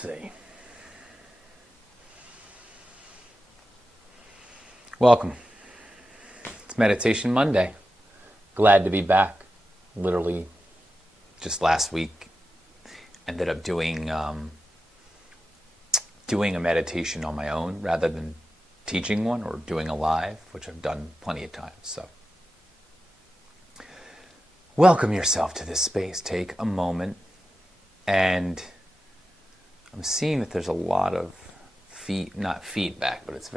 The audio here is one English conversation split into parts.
see. Welcome. It's Meditation Monday. Glad to be back. Literally, just last week, ended up doing a meditation on my own rather than teaching one or doing a live, which I've done plenty of times. So, welcome yourself to this space. Take a moment, and I'm seeing that there's a lot of not feedback, but it's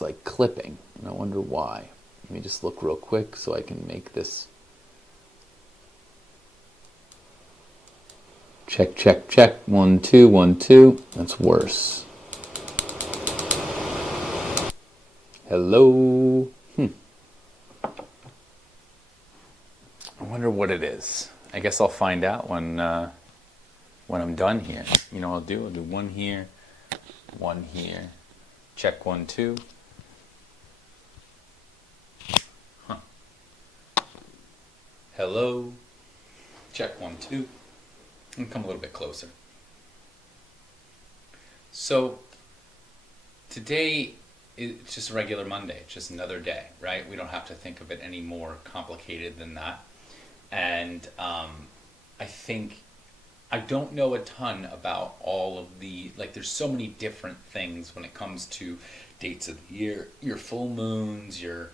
like clipping, and I wonder why. Let me just look real quick so I can make this. Check, check, check. 1, 2, 1, 2. That's worse. Hello. I wonder what it is. I guess I'll find out when I'm done here. You know what I'll do? I'll do one here, check 1, 2. Hello. Check 1, 2. And come a little bit closer. So today it's just a regular Monday. It's just another day, right? We don't have to think of it any more complicated than that. And I think I don't know a ton about all of there's so many different things when it comes to dates of the year, your full moons, your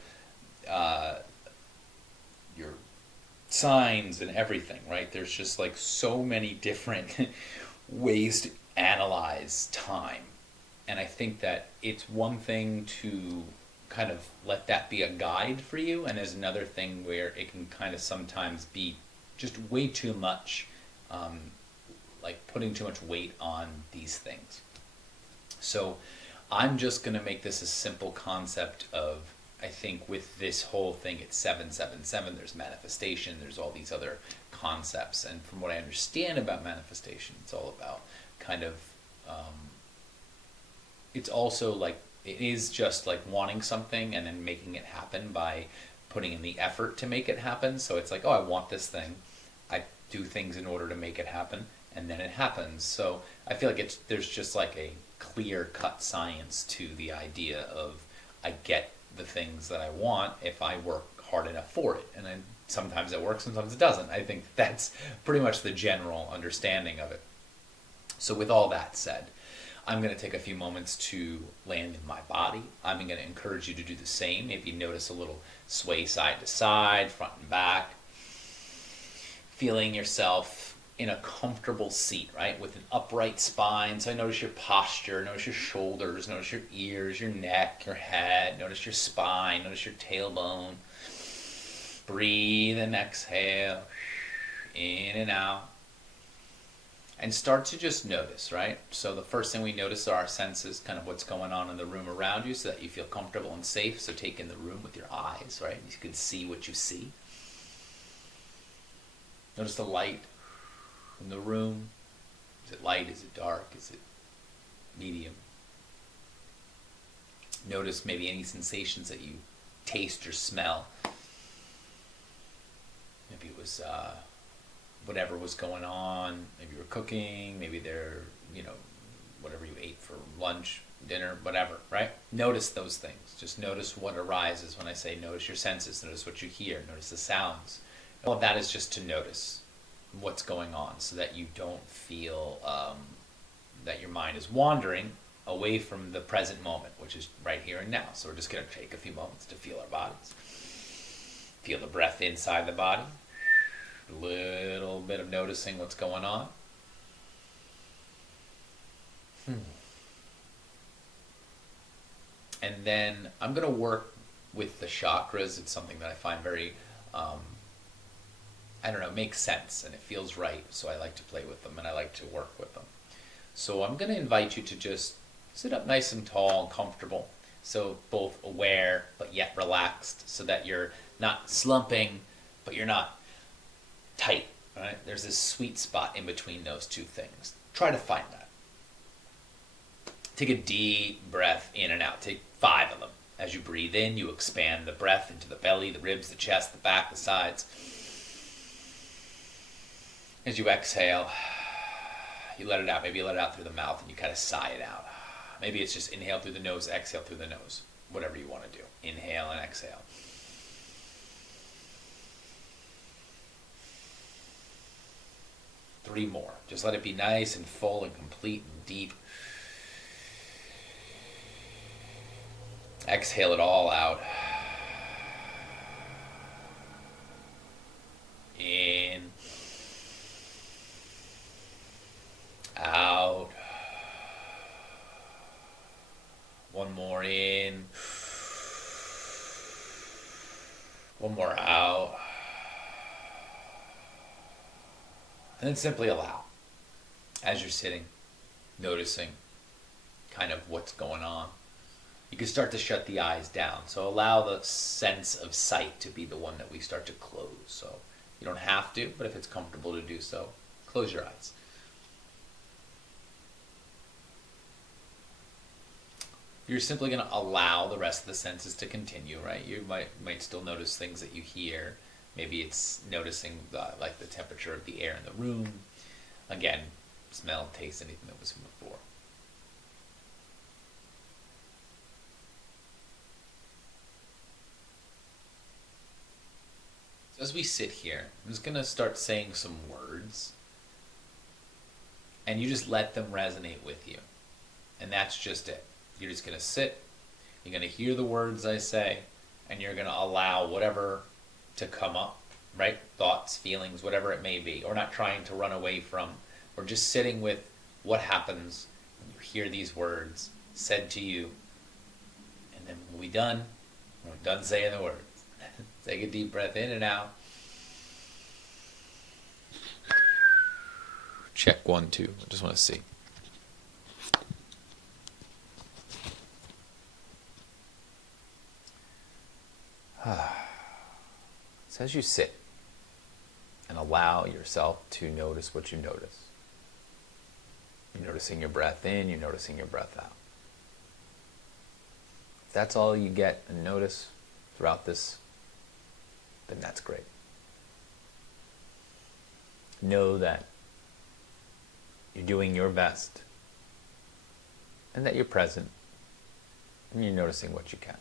signs and everything, right? There's just like so many different ways to analyze time. And I think that it's one thing to kind of let that be a guide for you, and there's another thing where it can kind of sometimes be just way too much, like putting too much weight on these things. So I'm just going to make this a simple concept of, I think with this whole thing, it's 777, there's manifestation, there's all these other concepts. And from what I understand about manifestation, it's all about kind of, it's also like, it is just like wanting something and then making it happen by putting in the effort to make it happen. So it's like, oh, I want this thing. I do things in order to make it happen, and then it happens. So I feel like there's just like a clear-cut science to the idea of I get the things that I want if I work hard enough for it. And then sometimes it works, sometimes it doesn't. I think that's pretty much the general understanding of it. So with all that said, I'm going to take a few moments to land in my body. I'm going to encourage you to do the same. Maybe notice a little sway side to side, front and back. Feeling yourself in a comfortable seat, right? With an upright spine. So notice your posture, notice your shoulders, notice your ears, your neck, your head, notice your spine, notice your tailbone. Breathe and exhale, in and out. And start to just notice, right? So the first thing we notice are our senses, kind of what's going on in the room around you so that you feel comfortable and safe. So take in the room with your eyes, right? You can see what you see. Notice the light in the room. Is it light? Is it dark? Is it medium? Notice maybe any sensations that you taste or smell. Maybe it was whatever was going on. Maybe you were cooking. Maybe whatever you ate for lunch, dinner, whatever, right? Notice those things. Just notice what arises when I say notice your senses. Notice what you hear. Notice the sounds. All of that is just to notice what's going on so that you don't feel that your mind is wandering away from the present moment, which is right here and now. So we're just going to take a few moments to feel our bodies. Feel the breath inside the body. A little bit of noticing what's going on. And then I'm going to work with the chakras. It's something that I find very makes sense and it feels right. So I like to play with them and I like to work with them. So I'm going to invite you to just sit up nice and tall and comfortable. So both aware but yet relaxed so that you're not slumping but you're not tight. Right? There's this sweet spot in between those two things. Try to find that. Take a deep breath in and out. Take 5 of them. As you breathe in, you expand the breath into the belly, the ribs, the chest, the back, the sides. As you exhale, you let it out. Maybe you let it out through the mouth and you kind of sigh it out. Maybe it's just inhale through the nose, exhale through the nose. Whatever you want to do. Inhale and exhale. Three more. Just let it be nice and full and complete and deep. Exhale it all out. In. Out. One more in. One more out. And then simply allow. As you're sitting, noticing kind of what's going on. You can start to shut the eyes down. So allow the sense of sight to be the one that we start to close. So you don't have to, but if it's comfortable to do so, close your eyes. You're simply going to allow the rest of the senses to continue, right? You might still notice things that you hear. Maybe it's noticing like the temperature of the air in the room. Again, smell, taste, anything that was before. So as we sit here, I'm just going to start saying some words. And you just let them resonate with you. And that's just it. You're just going to sit. You're going to hear the words I say. And you're going to allow whatever to come up, right? Thoughts, feelings, whatever it may be. Or not trying to run away from. Or just sitting with what happens when you hear these words said to you. And then when we're done saying the words, take a deep breath in and out. Check 1, 2. I just want to see. So as you sit and allow yourself to notice what you notice. You're noticing your breath in, you're noticing your breath out. If that's all you get and notice throughout this, then that's great. Know that you're doing your best and that you're present and you're noticing what you can.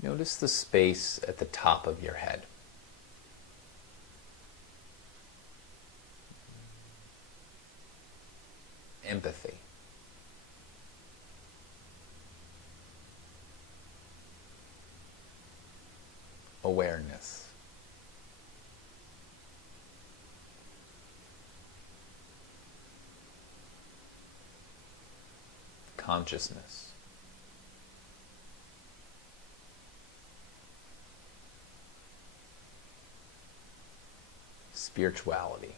Notice the space at the top of your head. Empathy. Awareness. Consciousness. Spirituality.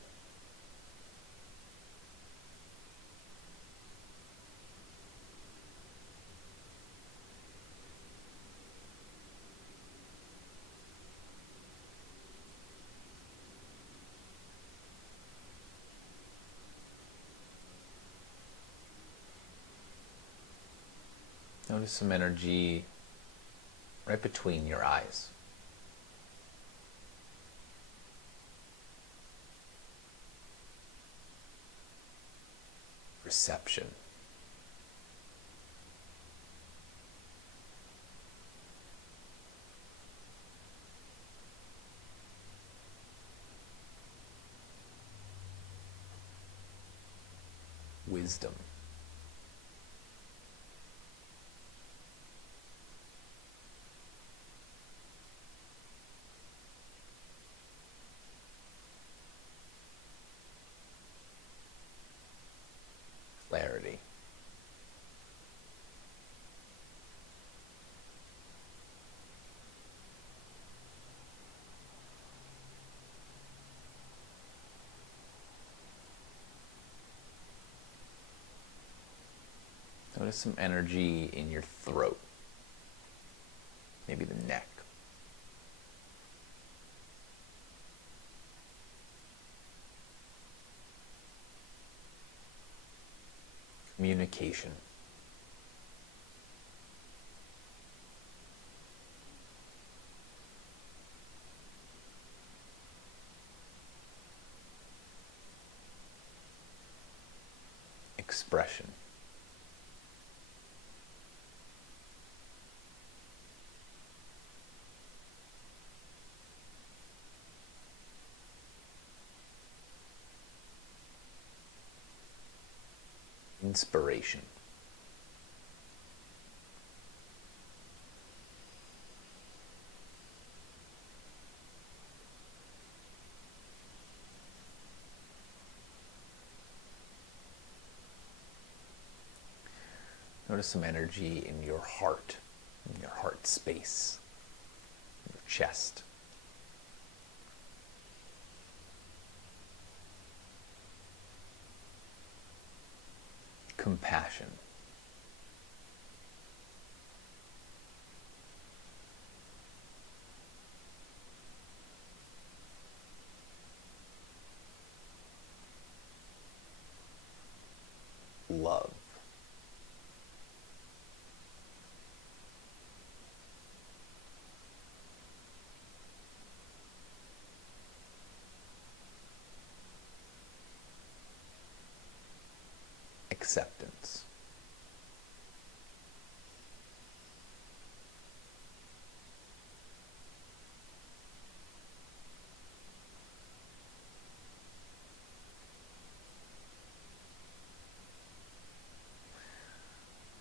Notice some energy right between your eyes. Perception. Wisdom. Clarity. Notice some energy in your throat, maybe the neck. Communication. expression. Inspiration. Notice some energy in your heart, in your heart space, your chest. Compassion. Love. Acceptance.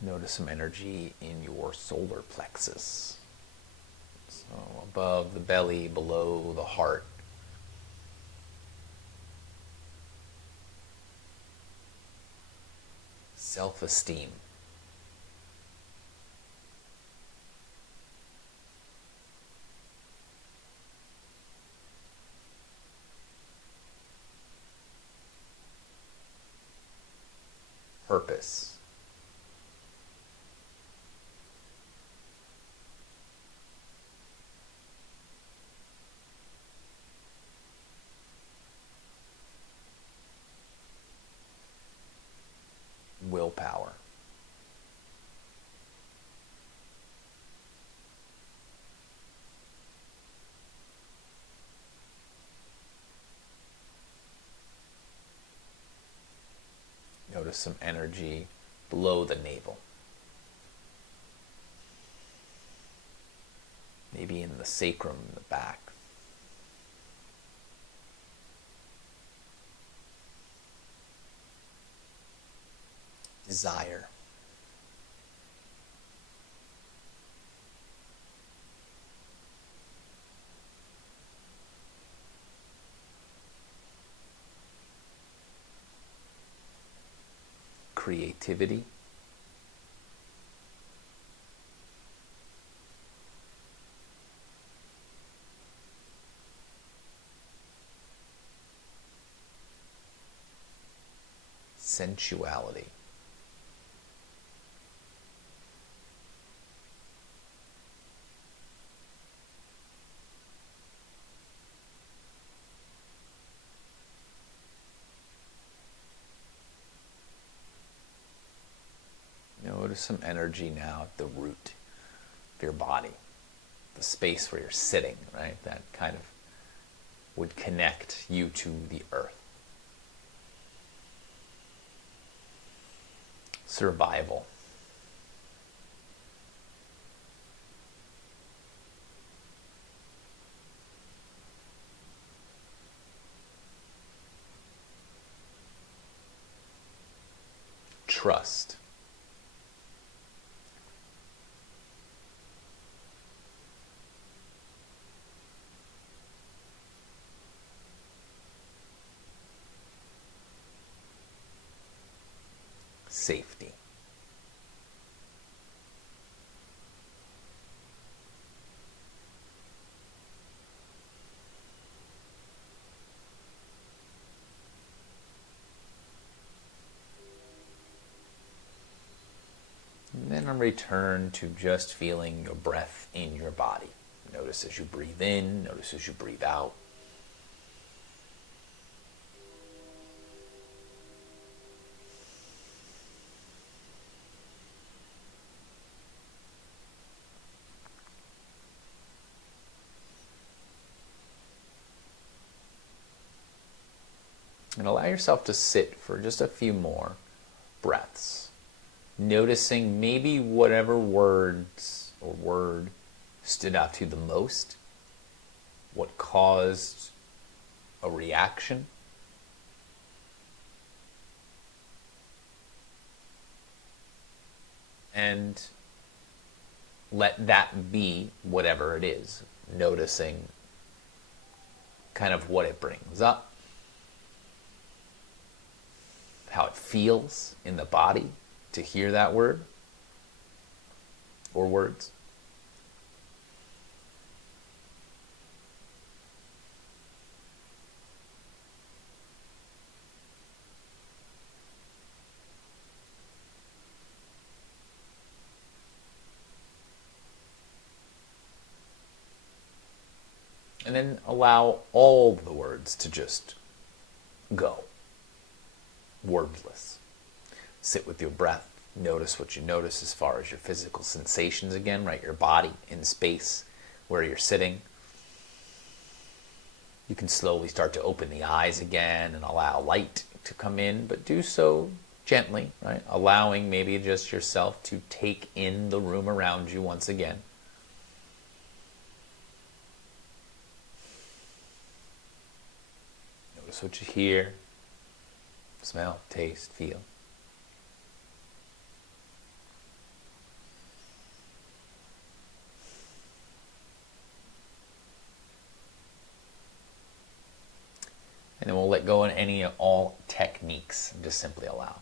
Notice some energy in your solar plexus. So above the belly, below the heart. Self-esteem. Purpose. Willpower. Notice some energy below the navel. Maybe in the sacrum, in the back. Desire. Creativity. Sensuality. Notice some energy now at the root of your body, the space where you're sitting, right? That kind of would connect you to the earth. Survival. Trust. Safety. And then return to just feeling your breath in your body. Notice as you breathe in, notice as you breathe out. And allow yourself to sit for just a few more breaths. Noticing maybe whatever words or word stood out to you the most, what caused a reaction. And let that be whatever it is, noticing kind of what it brings up, how it feels in the body to hear that word or words. And then allow all the words to just go, wordless. Sit with your breath. Notice what you notice as far as your physical sensations again, right? Your body in space where you're sitting. You can slowly start to open the eyes again and allow light to come in, but do so gently, right? Allowing maybe just yourself to take in the room around you once again. Notice what you hear, smell, taste, feel. And then we'll let go of any and all techniques and just simply allow.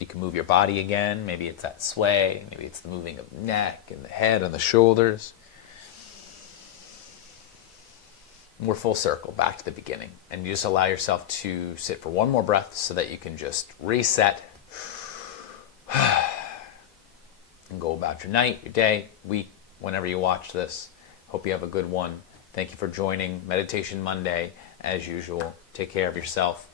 You can move your body again. Maybe it's that sway. Maybe it's the moving of the neck and the head and the shoulders. We're full circle, back to the beginning. And you just allow yourself to sit for one more breath so that you can just reset and go about your night, your day, week, whenever you watch this. Hope you have a good one. Thank you for joining Meditation Monday. As usual, take care of yourself.